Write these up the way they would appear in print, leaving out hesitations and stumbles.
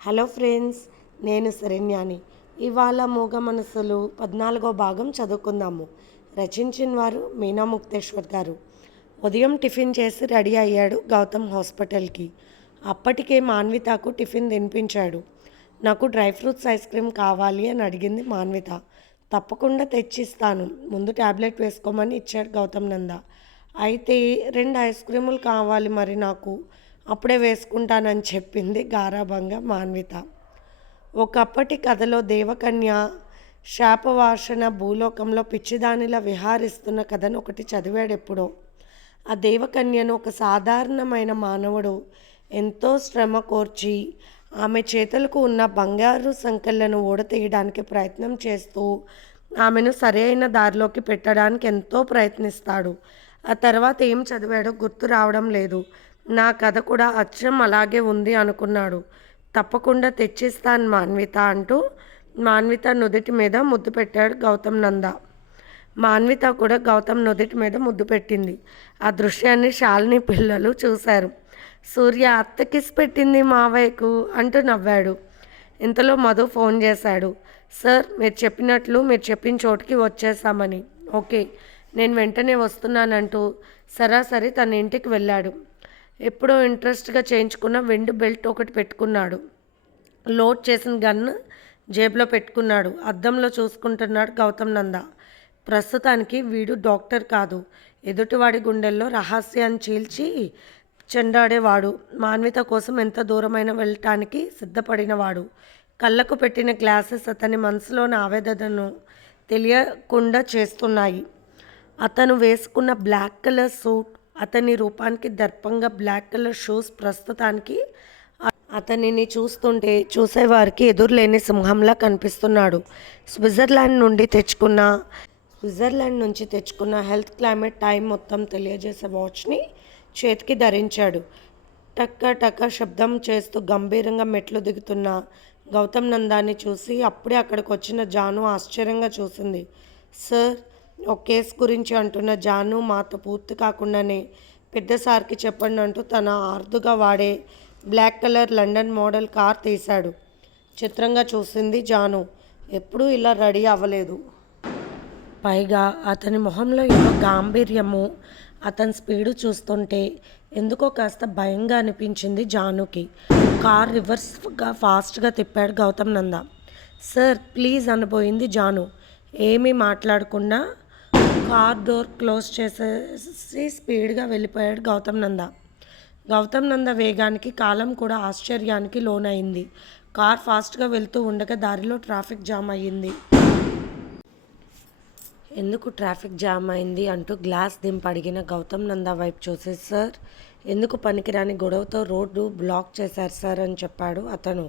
Hello friends, నేను శరణ్యాని. ఇవాళ మూగ మనసులు 14వ భాగం చదువుకుందాము. రచించిన వారు మీనా ముక్తేశ్వర్ గారు. ఉదయం టిఫిన్ చేసి రెడీ అయ్యాడు గౌతమ్ హాస్పిటల్కి. అప్పటికే మాన్వితకు టిఫిన్ తినిపించాడు. నాకు డ్రై ఫ్రూట్స్ ఐస్ క్రీమ్ కావాలి అని అడిగింది మాన్విత. తప్పకుండా తెచ్చిస్తాను, ముందు ట్యాబ్లెట్ వేసుకోమని ఇచ్చాడు గౌతమ్ నంద. అయితే 2 ఐస్ క్రీములు కావాలి మరి నాకు, అప్పుడే వేసుకుంటానని చెప్పింది గారాబంగా మాన్విత. ఒకప్పటి కథలో దేవకన్య శాపవాసన భూలోకంలో పిచ్చిదానిలా విహారిస్తున్న కథను ఒకటి చదివాడెప్పుడో. ఆ దేవకన్యను ఒక సాధారణమైన మానవుడు ఎంతో శ్రమ కోర్చి ఆమె చేతులకు ఉన్న బంగారు సంకెళ్లను ఊడతీయడానికి ప్రయత్నం చేస్తూ ఆమెను సరైన దారిలోకి పెట్టడానికి ఎంతో ప్రయత్నిస్తాడు. ఆ తర్వాత ఏం చదివాడో గుర్తు రావడం లేదు. నా కథ కూడా అచ్చం అలాగే ఉంది అనుకున్నాడు. తప్పకుండా తెచ్చిస్తాను మాన్విత అంటూ మాన్విత నుదిటి మీద ముద్దు పెట్టాడు గౌతమ్ నంద. మాన్విత కూడా గౌతమ్ నుదిటి మీద ముద్దు పెట్టింది. ఆ దృశ్యాన్ని శాలిని పిల్లలు చూశారు. సూర్య అత్త కిస్ పెట్టింది మావయ్యకు అంటూ నవ్వాడు. ఇంతలో మధు ఫోన్ చేశాడు. సార్, మీరు చెప్పినట్లు మీరు చెప్పిన చోటుకి వచ్చేసామని. ఓకే, నేను వెంటనే వస్తున్నానంటూ సరాసరి తన ఇంటికి వెళ్ళాడు. ఎప్పుడో ఇంట్రెస్ట్గా చేయించుకున్న వెండి బెల్ట్ ఒకటి పెట్టుకున్నాడు. లోడ్ చేసిన గన్ జేబులో పెట్టుకున్నాడు. అద్దంలో చూసుకుంటున్నాడు గౌతమ్ నంద. ప్రస్తుతానికి వీడు డాక్టర్ కాదు, ఎదుటివాడి గుండెల్లో రహస్యాన్ని చీల్చి చెండాడేవాడు. మాన్విత కోసం ఎంత దూరమైన వెళ్ళటానికి సిద్ధపడినవాడు. కళ్ళకు పెట్టిన గ్లాసెస్ అతని మనసులోని ఆవేదనను తెలియకుండా చేస్తున్నాయి. అతను వేసుకున్న బ్లాక్ కలర్ సూట్, అతని రూపానికి దర్పంగా బ్లాక్ కలర్ షూస్ ప్రస్తుతానికి అతనిని చూస్తుంటే చూసేవారికి ఎదురులేని సింహంలా కనిపిస్తున్నాడు. స్విట్జర్లాండ్ నుంచి తెచ్చుకున్న హెల్త్ క్లైమేట్ టైం మొత్తం తెలియజేసే వాచ్ని చేతికి ధరించాడు. టక్క టక్క శబ్దం చేస్తూ గంభీరంగా మెట్లు దిగుతున్న గౌతమ్ నందాన్ని చూసి అప్పుడే అక్కడికి వచ్చిన జాను ఆశ్చర్యంగా చూసింది. సార్, ఒక కేసు గురించి అంటున్న జాను మాతో పూర్తి కాకుండానే పెద్ద సార్కి చెప్పండి అంటూ తన ఆర్దుగా వాడే black colour London model car తీశాడు. చిత్రంగా చూసింది జాను. ఎప్పుడూ ఇలా రెడీ అవ్వలేదు. పైగా అతని మొహంలో ఏదో గాంభీర్యము, అతని స్పీడు చూస్తుంటే ఎందుకో కాస్త భయంగా అనిపించింది జానుకి. కార్ రివర్స్గా ఫాస్ట్గా తిప్పాడు గౌతమ్ నంద. సార్ ప్లీజ్ అనబోయింది జాను. ఏమీ మాట్లాడకుండా కార్ డోర్ క్లోజ్ చేసేసి స్పీడ్గా వెళ్ళిపోయాడు గౌతమ్ నంద. గౌతమ్ నంద వేగానికి కాలం కూడా ఆశ్చర్యానికి లోనైంది. కార్ ఫాస్ట్గా వెళ్తూ ఉండగా దారిలో ట్రాఫిక్ జామ్ అయ్యింది. ఎందుకు ట్రాఫిక్ జామ్ అయింది అంటూ గ్లాస్ దింపడిగిన గౌతమ్ నంద వైపు చూసి, సార్, ఎందుకు పనికిరాని గొడవతో రోడ్డు బ్లాక్ చేశారు సార్ అని చెప్పాడు అతను.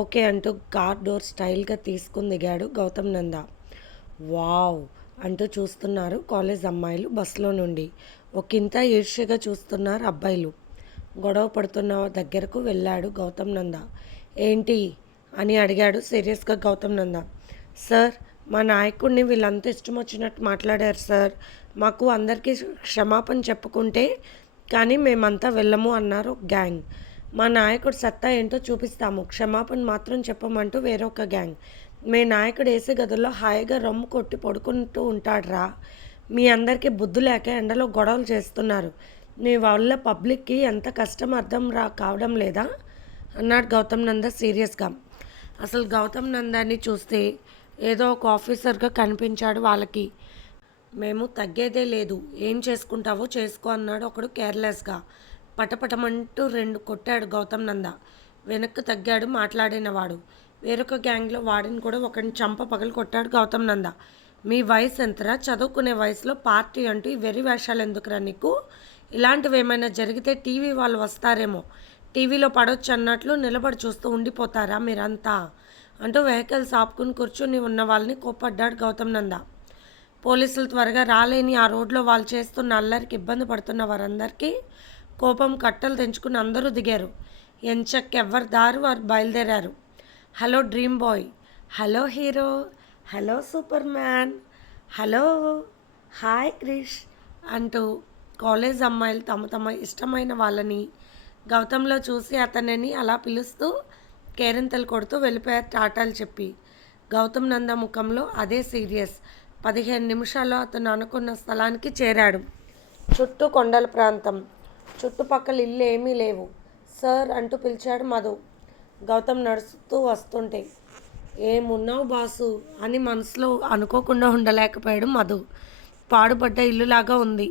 ఓకే అంటూ కార్ డోర్ స్టైల్గా తీసుకుని దిగాడు గౌతమ్ నంద. వావ్ అంటూ చూస్తున్నారు కాలేజ్ అమ్మాయిలు బస్సులో నుండి. ఒకంత ఈర్ష్యగా చూస్తున్నారు అబ్బాయిలు. గొడవ పడుతున్న దగ్గరకు వెళ్ళాడు గౌతమ్ నంద. ఏంటి అని అడిగాడు సీరియస్గా గౌతమ్ నంద. సార్, మా నాయకుడిని వీళ్ళంతా ఇష్టం వచ్చినట్టు మాట్లాడారు సార్. మాకు అందరికీ క్షమాపణ చెప్పుకుంటే కానీ మేమంతా వెళ్ళము అన్నారు గ్యాంగ్. మా నాయకుడు సత్తా ఏంటో చూపిస్తాము, క్షమాపణ మాత్రం చెప్పమంటూ వేరొక గ్యాంగ్. మీ నాయకుడు ఏసీ గదుల్లో హాయిగా రమ్ము కొట్టి పడుకుంటూ ఉంటాడురా. మీ అందరికీ బుద్ధి లేక ఎండలో గొడవలు చేస్తున్నారు. మీ వల్ల పబ్లిక్కి ఎంత కష్టం అర్థం కావడం లేదా అన్నాడు గౌతమ్ నంద సీరియస్గా. అసలు గౌతమ్ నందాన్ని చూస్తే ఏదో ఒక ఆఫీసర్గా కనిపించాడు వాళ్ళకి. మేము తగ్గేదే లేదు, ఏం చేసుకుంటావో చేసుకో అన్నాడు ఒకడు కేర్లెస్గా. పటపటమంటూ 2 కొట్టాడు గౌతమ్ నంద. వెనక్కు తగ్గాడు మాట్లాడినవాడు. వేరొక గ్యాంగ్లో వాడిని కూడా ఒకరిని చంప పగలు కొట్టాడు గౌతమ్ నంద. మీ వయసు ఎంతరా, చదువుకునే వయసులో పార్టీ అంటూ ఈ వెర్రి వేషాలు ఎందుకురా నీకు? ఇలాంటివి ఏమైనా జరిగితే టీవీ వాళ్ళు వస్తారేమో, టీవీలో పడొచ్చు అన్నట్లు నిలబడి చూస్తూ ఉండిపోతారా మీరంతా అంటూ వెహికల్స్ ఆపుకుని కూర్చుని ఉన్న వాళ్ళని కోప్పడ్డాడు గౌతమ్ నంద. పోలీసులు త్వరగా రాలేని ఆ రోడ్లో వాళ్ళు చేస్తున్న అల్లరికి ఇబ్బంది పడుతున్న వారందరికీ కోపం కట్టలు తెంచుకుని అందరూ దిగారు. ఎంచక్కెవ్వరి దారి వారు బయలుదేరారు. Hello dream boy, hello hero, hello superman, hello hi Krish అంటూ కాలేజ్ అమ్మాయిలు తమ తమ ఇష్టమైన వాళ్ళని గౌతంలో చూసి అతనిని అలా పిలుస్తూ కేరింతలు కొడుతూ వెళ్ళిపోయారు టాటాలు చెప్పి. గౌతమ్ నంద ముఖంలో అదే సీరియస్. 15 నిమిషాల్లో అతను అనుకున్న స్థలానికి చేరాడు. చుట్టూ కొండల ప్రాంతం. చుట్టుపక్కల ఇల్లు ఏమీ లేవు. సార్ అంటూ పిలిచాడు మధు. గౌతమ్ నడుస్తూ వస్తుంటే. ఏమున్నావు బాసు అని మనసులో అనుకోకుండా ఉండలేకపోయాడు మధు. పాడుపడ్డ ఇల్లులాగా ఉంది.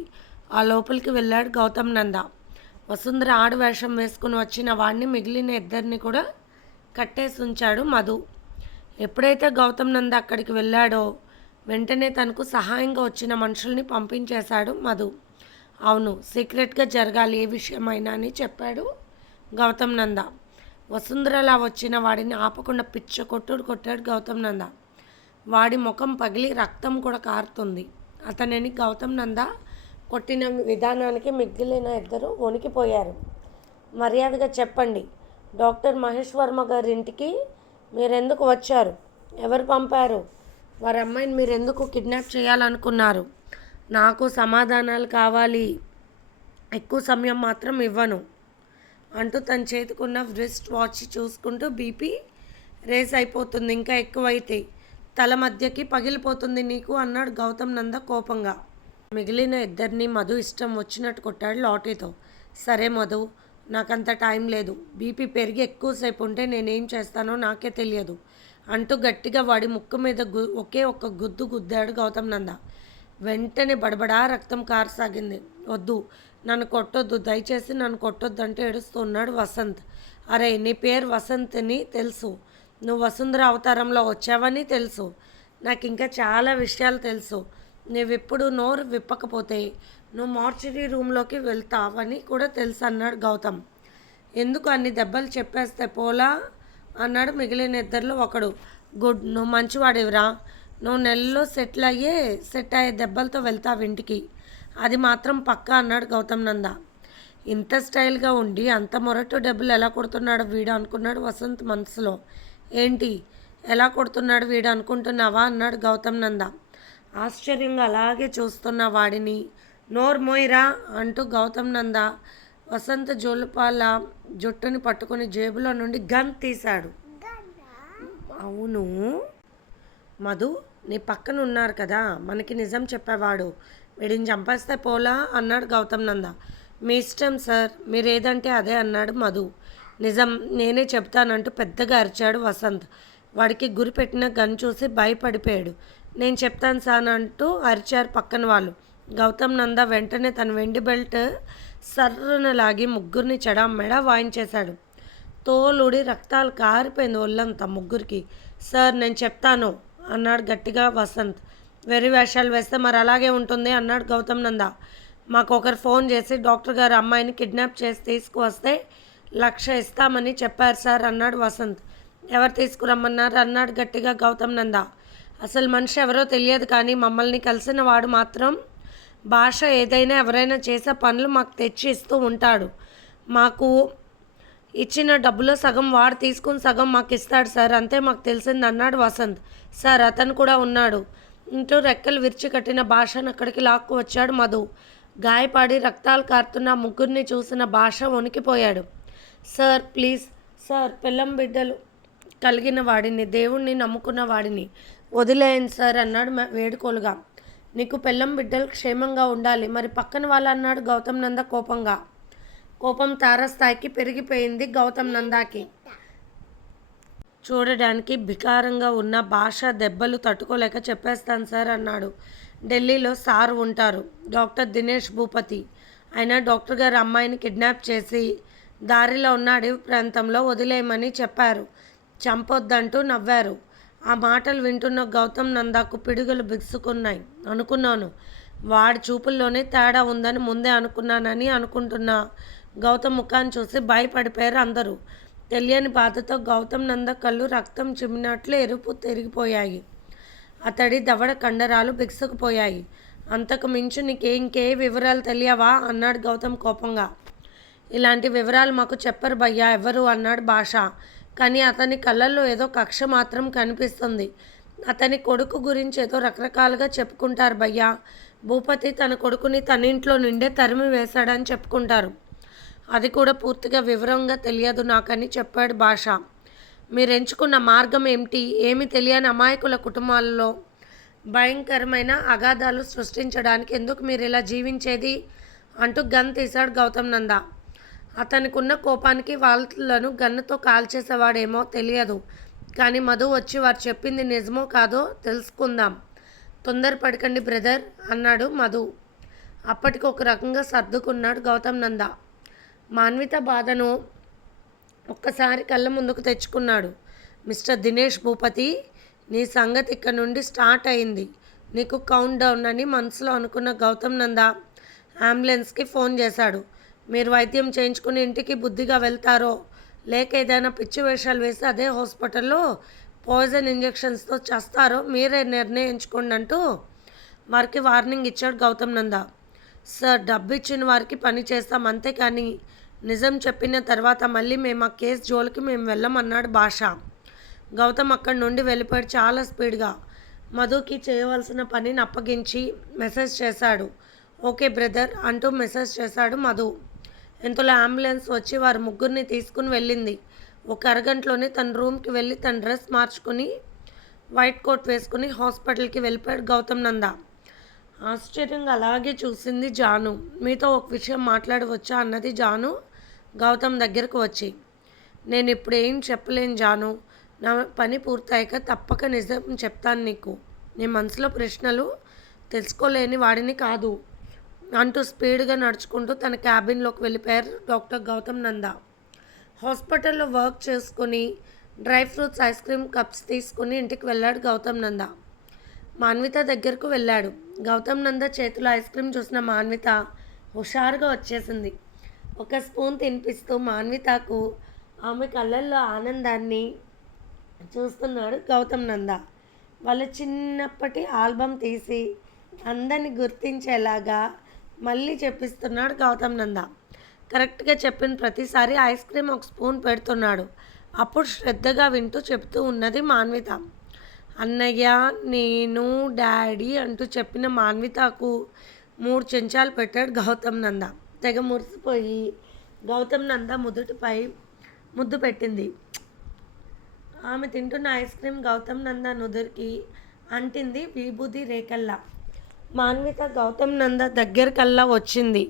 ఆ లోపలికి వెళ్ళాడు గౌతమ్ నంద. వసుంధర ఆడు వేషం వేసుకుని వచ్చిన వాడిని మిగిలిన ఇద్దరిని కూడా కట్టేసి ఉంచాడు మధు. ఎప్పుడైతే గౌతమ్ నంద అక్కడికి వెళ్ళాడో వెంటనే తనకు సహాయంగా వచ్చిన మనుషుల్ని పంపించేశాడు మధు. అవును, సీక్రెట్గా జరగాలి ఏ విషయమైనా అని చెప్పాడు గౌతమ్ నంద. వసుంధరలా వచ్చిన వాడిని ఆపకుండా పిచ్చ కొట్టాడు గౌతమ్ నంద. వాడి ముఖం పగిలి రక్తం కూడా కారుతుంది. అతనిని గౌతమ్ నంద కొట్టిన విధానానికి మిగిలిన ఇద్దరు వణికిపోయారు. మర్యాదగా చెప్పండి, డాక్టర్ మహేష్ వర్మ గారి ఇంటికి మీరెందుకు వచ్చారు? ఎవరు పంపారు? వారి అమ్మాయిని మీరెందుకు కిడ్నాప్ చేయాలనుకున్నారు? నాకు సమాధానాలు కావాలి. ఎక్కువ సమయం మాత్రం ఇవ్వను అంటూ తన చేతికున్న రిస్ట్ వాచ్ చూసుకుంటూ బీపీ రేస్ అయిపోతుంది, ఇంకా ఎక్కువైతే తల మధ్యకి పగిలిపోతుంది నీకు అన్నాడు గౌతమ్ నంద కోపంగా. మిగిలిన ఇద్దరిని మధు ఇష్టం వచ్చినట్టు కొట్టాడు లాఠీతో. సరే మధు, నాకంత టైం లేదు. బీపీ పెరిగి ఎక్కువసేపు ఉంటే నేనేం చేస్తానో నాకే తెలియదు అంటూ గట్టిగా వాడి ముక్కు మీద ఒకే ఒక్క గుద్దు గుద్దాడు గౌతమ్ నంద. వెంటనే బడబడా రక్తం కారసాగింది. వద్దు, నన్ను కొట్టొద్దు, దయచేసి నన్ను కొట్టొద్దు అంటూ ఏడుస్తున్నాడు వసంత్. అరే, నీ పేరు వసంత్ అని తెలుసు. నువ్వు వసుంధర అవతారంలో వచ్చావని తెలుసు. నాకు ఇంకా చాలా విషయాలు తెలుసు. నువ్వెప్పుడు నోరు విప్పకపోతే నువ్వు మార్చరీ రూమ్లోకి వెళ్తావని కూడా తెలుసు అన్నాడు గౌతమ్. ఎందుకు అన్ని దెబ్బలు చెప్పేస్తే పోలా అన్నాడు మిగిలిన ఇద్దరిలో ఒకడు. గుడ్, నువ్వు మంచివాడివిరా. నువ్వు నెలలో సెట్ అయ్యే దెబ్బలతో వెళ్తావు ఇంటికి, అది మాత్రం పక్కా అన్నాడు గౌతమ్ నంద. ఇంత స్టైల్గా ఉండి అంత మొరటు దెబ్బలు ఎలా కొడుతున్నాడు వీడు అనుకున్నాడు వసంత్ మనసులో. ఏంటి, ఎలా కొడుతున్నాడు వీడు అనుకుంటున్నావా అన్నాడు గౌతమ్ నంద ఆశ్చర్యంగా అలాగే చూస్తున్న వాడిని. నోర్ మోయిరా అంటూ గౌతమ్ నంద వసంత జోలుపాల జుట్టుని పట్టుకుని జేబులో నుండి గన్ తీశాడు. అవును మధు, నీ పక్కన ఉన్నారు కదా మనకి నిజం చెప్పేవాడు, వీడిని చంపేస్తే పోలా అన్నాడు గౌతమ్ నంద. మీ ఇష్టం సార్, మీరేదంటే అదే అన్నాడు మధు. నిజం నేనే చెప్తానంటూ పెద్దగా అరిచాడు వసంత్. వాడికి గురి పెట్టిన గన్ చూసి భయపడిపోయాడు. నేను చెప్తాను సార్ అంటూ అరిచారు పక్కన వాళ్ళు. గౌతమ్ నంద వెంటనే తన వెండి బెల్ట్ సర్రున లాగి ముగ్గురిని మెడ వాయించేశాడు. తోలుడి రక్తాలు కారిపోయింది ఒళ్ళంతా ముగ్గురికి. సార్ నేను చెప్తాను అన్నాడు గట్టిగా వసంత్. వెర్రి వేషాలు వేస్తే మరి అలాగే ఉంటుంది అన్నాడు గౌతమ్ నంద. మాకు ఒకరు ఫోన్ చేసి డాక్టర్ గారు అమ్మాయిని కిడ్నాప్ చేసి తీసుకువస్తే 1,00,000 ఇస్తామని చెప్పారు సార్ అన్నాడు వసంత్. ఎవరు తీసుకురమ్మన్నారు అన్నాడు గట్టిగా గౌతమ్ నంద. అసలు మనిషి ఎవరో తెలియదు, కానీ మమ్మల్ని కలిసిన వాడు మాత్రం భాష ఏదైనా ఎవరైనా చేసే పనులు మాకు తెచ్చి ఇస్తూ ఉంటాడు. మాకు ఇచ్చిన డబ్బులో సగం వాడు తీసుకుని సగం మాకు ఇస్తాడు సార్, అంతే మాకు తెలిసింది అన్నాడు వసంత్. సార్ అతను కూడా ఉన్నాడు అంటూ రెక్కలు విరిచి కట్టిన భాషను అక్కడికి లాక్కు వచ్చాడు మధు. గాయపడి రక్తాలు కారుతున్న ముగ్గురిని చూసిన భాష వణికిపోయాడు. సార్ ప్లీజ్ సార్, పిల్లం బిడ్డలు కలిగిన వాడిని, దేవుణ్ణి నమ్ముకున్న వాడిని వదిలేయండి సార్ అన్నాడు వేడుకోలుగా. నీకు పిల్లం బిడ్డలు క్షేమంగా ఉండాలి, మరి పక్కన వాళ్ళు అన్నాడు గౌతమ్ నంద కోపంగా. కోపం తారస్థాయికి పెరిగిపోయింది గౌతమ్ నందాకి. చూడడానికి బికారంగా ఉన్న భాష దెబ్బలు తట్టుకోలేక చెప్పేస్తాను సార్ అన్నాడు. ఢిల్లీలో సార్ ఉంటారు, డాక్టర్ దినేష్ భూపతి. ఆయన డాక్టర్ గారు అమ్మాయిని కిడ్నాప్ చేసి దారిలో ఉన్న అడవి ప్రాంతంలో వదిలేయమని చెప్పారు. చంపొద్దంటూ నవ్వారు. ఆ మాటలు వింటున్న గౌతమ్ నందాకు పిడుగులు బిగుసుకున్నాయి. అనుకున్నాను, వాడి చూపుల్లోనే తేడా ఉందని ముందే అనుకుంటున్నా. గౌతమ్ ముఖాన్ని చూసి భయపడిపోయారు అందరూ. తెలియని బాధతో గౌతమ్ నంద కళ్ళు రక్తం చిమ్మినట్లు ఎరుపు తిరిగిపోయాయి. అతడి దవడ కండరాలు బిగుసుకుపోయాయి. అంతకు మించు ఇంకే వివరాలు తెలియవా అన్నాడు గౌతమ్ కోపంగా. ఇలాంటి వివరాలు మాకు చెప్పరు భయ్యా ఎవరు అన్నాడు భాష. కానీ అతని కళ్ళల్లో ఏదో కక్ష మాత్రం కనిపిస్తుంది. అతని కొడుకు గురించి ఏదో రకరకాలుగా చెప్పుకుంటారు భయ్యా. భూపతి తన కొడుకుని తన ఇంట్లో నుండే తరిమి వేశాడని చెప్పుకుంటారు. అది కూడా పూర్తిగా వివరంగా తెలియదు నాకని చెప్పాడు భాష. మీరు ఎంచుకున్న మార్గం ఏమిటి? ఏమి తెలియని అమాయకుల కుటుంబాలలో భయంకరమైన అగాధాలు సృష్టించడానికి ఎందుకు మీరు ఇలా జీవించేది అంటూ గన్ తీశాడు గౌతమ్ నంద. అతనికున్న కోపానికి వాళ్ళను గన్నుతో కాల్చేసేవాడేమో తెలియదు. కానీ మధు వచ్చి వారు చెప్పింది నిజమో కాదో తెలుసుకుందాం. తొందరపడకండి బ్రదర్ అన్నాడు మధు. అప్పటికి ఒక రకంగా సర్దుకున్నాడు గౌతమ్ నంద. మాన్విత బాధను ఒక్కసారి కళ్ళ ముందుకు తెచ్చుకున్నాడు. మిస్టర్ దినేష్ భూపతి, నీ సంగతి ఇక్కడ నుండి స్టార్ట్ అయింది. నీకు కౌంట్ డౌన్ అని మనసులో అనుకున్న గౌతమ్ నంద అంబులెన్స్కి ఫోన్ చేశాడు. మీరు వైద్యం చేయించుకుని ఇంటికి బుద్ధిగా వెళ్తారో లేక ఏదైనా పిచ్చి వేషాలు వేసి అదే హాస్పిటల్లో పాయిజన్ ఇంజెక్షన్స్తో చేస్తారో మీరే నిర్ణయించుకోండి అంటూ వారికి వార్నింగ్ ఇచ్చాడు గౌతమ్ నంద. సార్, డబ్బు ఇచ్చిన వారికి పని చేస్తాం అంతేకాని నిజం చెప్పిన తర్వాత మళ్ళీ మేము ఆ కేసు జోలికి మేము వెళ్ళమన్నాడు భాష. గౌతమ్ అక్కడి నుండి వెళ్ళిపోయాడు చాలా స్పీడ్గా. మధుకి చేయవలసిన పనిని అప్పగించి మెసేజ్ చేశాడు. ఓకే బ్రదర్ అంటూ మెసేజ్ చేశాడు మధు. ఇంతలో అంబులెన్స్ వచ్చి వారి ముగ్గురిని తీసుకుని వెళ్ళింది. ఒక అరగంటలోనే తన రూమ్కి వెళ్ళి తన డ్రెస్ మార్చుకుని వైట్ కోట్ వేసుకుని హాస్పిటల్కి వెళ్ళిపోయాడు గౌతమ్ నంద. ఆశ్చర్యంగా అలాగే చూసింది జాను. మీతో ఒక విషయం మాట్లాడవచ్చా అన్నది జాను గౌతమ్ దగ్గరకు వచ్చి. నేను ఇప్పుడు ఏం చెప్పలేను జాను, నా పని పూర్తయ్యాక తప్పక నిజం చెప్తాను నీకు. నీ మనసులో ప్రశ్నలు తెలుసుకోలేని వాడిని కాదు అంటూ స్పీడ్గా నడుచుకుంటూ తన క్యాబిన్లోకి వెళ్ళిపోయారు డాక్టర్ గౌతమ్ నంద. హాస్పిటల్లో వర్క్ చేసుకుని dry fruits ice cream cups తీసుకుని ఇంటికి వెళ్ళాడు గౌతమ్ నంద. మాన్విత దగ్గరకు వెళ్ళాడు. గౌతమ్ నంద చేతిలో ఐస్ క్రీమ్ చూసిన మాన్విత హుషారుగా వచ్చేసింది. ఒక స్పూన్ తినిపిస్తూ మాన్వితకు ఆమె కళ్ళల్లో ఆనందాన్ని చూస్తున్నాడు గౌతమ్ నంద. వాళ్ళ చిన్నప్పటి ఆల్బమ్ తీసి అందరిని గుర్తించేలాగా మళ్ళీ చెప్పిస్తున్నాడు గౌతమ్ నంద. కరెక్ట్గా చెప్పిన ప్రతిసారి ఐస్ క్రీమ్ ఒక స్పూన్ పెడుతున్నాడు. అప్పుడు శ్రద్ధగా వింటూ చెప్తూ ఉన్నది మాన్విత. అన్నయ్య, నేను, డాడీ అంటూ చెప్పిన మాన్వితకు 3 చెంచాలు పెట్టాడు గౌతమ్ నంద. తెగ మురిసిపోయి గౌతమ్ నంద ముదుటిపై ముద్దు పెట్టింది. ఆమె తింటున్న ఐస్ క్రీమ్ గౌతమ్ నంద నుదురికి అంటింది విభూది రేఖల్లా. మాన్విత గౌతమ్ నంద దగ్గరకల్లా వచ్చింది.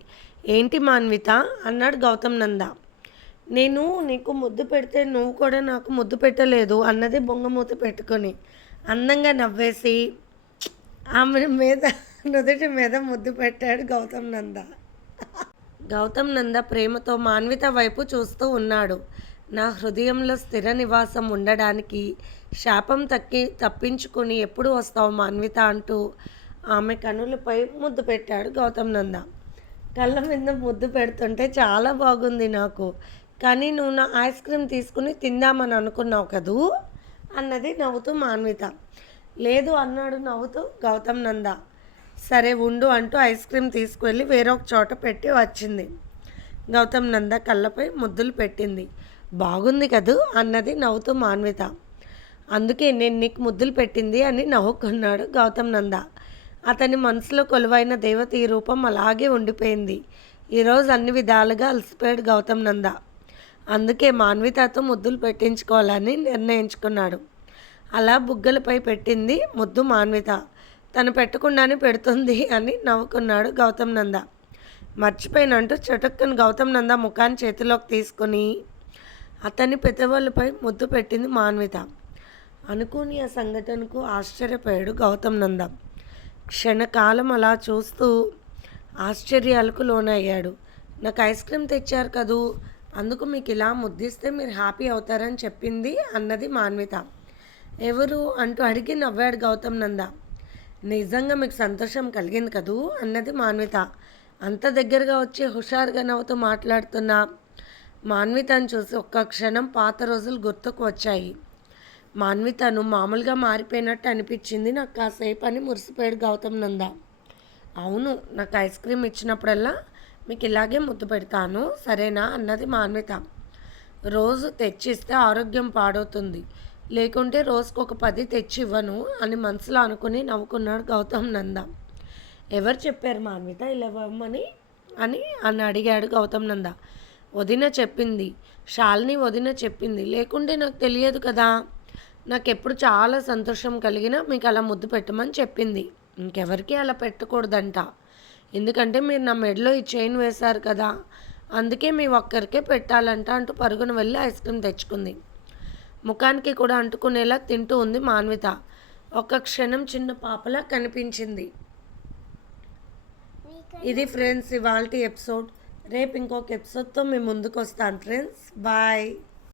ఏంటి మాన్విత అన్నాడు గౌతమ్ నంద. నేను నీకు ముద్దు పెడితే నువ్వు కూడా నాకు ముద్దు పెట్టలేదు అన్నది బొంగమూత పెట్టుకొని. అందంగా నవ్వేసి ఆమె మీద నుదుటి మీద ముద్దు పెట్టాడు గౌతమ్ నంద. గౌతమ్ నంద ప్రేమతో మాన్విత వైపు చూస్తూ ఉన్నాడు. నా హృదయంలో స్థిర నివాసం ఉండడానికి శాపం తప్పించుకొని ఎప్పుడు వస్తావు మాన్విత అంటూ ఆమె కనులపై ముద్దు పెట్టాడు గౌతమ్ నంద. కళ్ళ మీద ముద్దు పెడుతుంటే చాలా బాగుంది నాకు, కానీ నువ్వు నా ఐస్ క్రీమ్ తీసుకుని తిందామని అనుకున్నావు కదూ అన్నది నవ్వుతూ మాన్విత. లేదు అన్నాడు నవ్వుతూ గౌతమ్ నంద. సరే ఉండు అంటూ ఐస్ క్రీమ్ తీసుకువెళ్ళి వేరొక చోట పెట్టి వచ్చింది. గౌతమ్ నంద కళ్ళపై ముద్దులు పెట్టింది. బాగుంది కదూ అన్నది నవ్వుతూ మాన్విత. అందుకే నేను నీకు ముద్దులు పెట్టింది అని నవ్వుకున్నాడు గౌతమ్ నంద. అతని మనసులో కొలువైన దేవత ఈ రూపం అలాగే ఉండిపోయింది. ఈరోజు అన్ని విధాలుగా అలసిపోయాడు గౌతమ్ నంద. అందుకే మాన్వితతో ముద్దులు పెట్టించుకోవాలని నిర్ణయించుకున్నాడు. అలా బుగ్గలపై పెట్టింది ముద్దు మాన్విత. తను పెట్టకుండానే పెడుతుంది అని నవ్వుకున్నాడు గౌతమ్ నంద. మర్చిపోయినంటూ చటుక్కని గౌతమ్ నంద ముఖాన్ని చేతిలోకి తీసుకుని అతని పెదవులపై ముద్దు పెట్టింది మాన్విత. అనుకోని ఆ సంఘటనకు ఆశ్చర్యపోయాడు గౌతమ్ నంద. క్షణకాలం అలా చూస్తూ ఆశ్చర్యాలకు లోనయ్యాడు. నాకు ఐస్ క్రీమ్ తెచ్చారు కదూ, అందుకు మీకు ఇలా ముద్దిస్తే మీరు హ్యాపీ అవుతారని చెప్పింది అన్నది మాన్విత. ఎవరు అంటూ అడిగి నవ్వాడు గౌతమ్ నంద. నిజంగా మీకు సంతోషం కలిగింది కదూ అన్నది మాన్విత. అంత దగ్గరగా వచ్చి హుషారుగా నవ్వుతూ మాట్లాడుతున్న మాన్వితను చూసి ఒక్క క్షణం పాత రోజులు గుర్తుకు వచ్చాయి. మాన్వితను మామూలుగా మారిపోయినట్టు అనిపించింది నాకు కాసేపు అని మురిసిపోయాడు గౌతమ్ నంద. అవును, నాకు ఐస్ క్రీమ్ ఇచ్చినప్పుడల్లా మీకు ఇలాగే ముద్దు పెడతాను సరేనా అన్నది మాన్విత. రోజు తెచ్చిస్తే ఆరోగ్యం పాడవుతుంది, లేకుంటే రోజుకొక 10 తెచ్చి ఇవ్వను అని మనసులో అనుకుని నవ్వుకున్నాడు గౌతమ్ నంద. ఎవరు చెప్పారు మాన్విత ఇలా ఇవ్వమని అని అడిగాడు గౌతమ్ నంద. వదిన చెప్పింది, శాలిని వదిన చెప్పింది, లేకుంటే నాకు తెలియదు కదా. నాకెప్పుడు చాలా సంతోషం కలిగినా మీకు అలా ముద్దు పెట్టమని చెప్పింది. ఇంకెవరికి అలా పెట్టకూడదంట. ఎందుకంటే మీరు నా మెడలో ఈ చైన్ వేశారు కదా, అందుకే మీ ఒక్కరికే పెట్టాలంట అంటూ పరుగున వెళ్ళి ఐస్ క్రీమ్ తెచ్చుకుంది. ముఖానికి కూడా అంటుకునేలా తింటూ ఉంది మాన్విత. ఒక్క క్షణం చిన్న పాపలా కనిపించింది. ఇది ఫ్రెండ్స్ ఇవాల్టి ఎపిసోడ్. రేపు ఇంకొక ఎపిసోడ్తో మీ ముందుకు వస్తాను ఫ్రెండ్స్. బాయ్.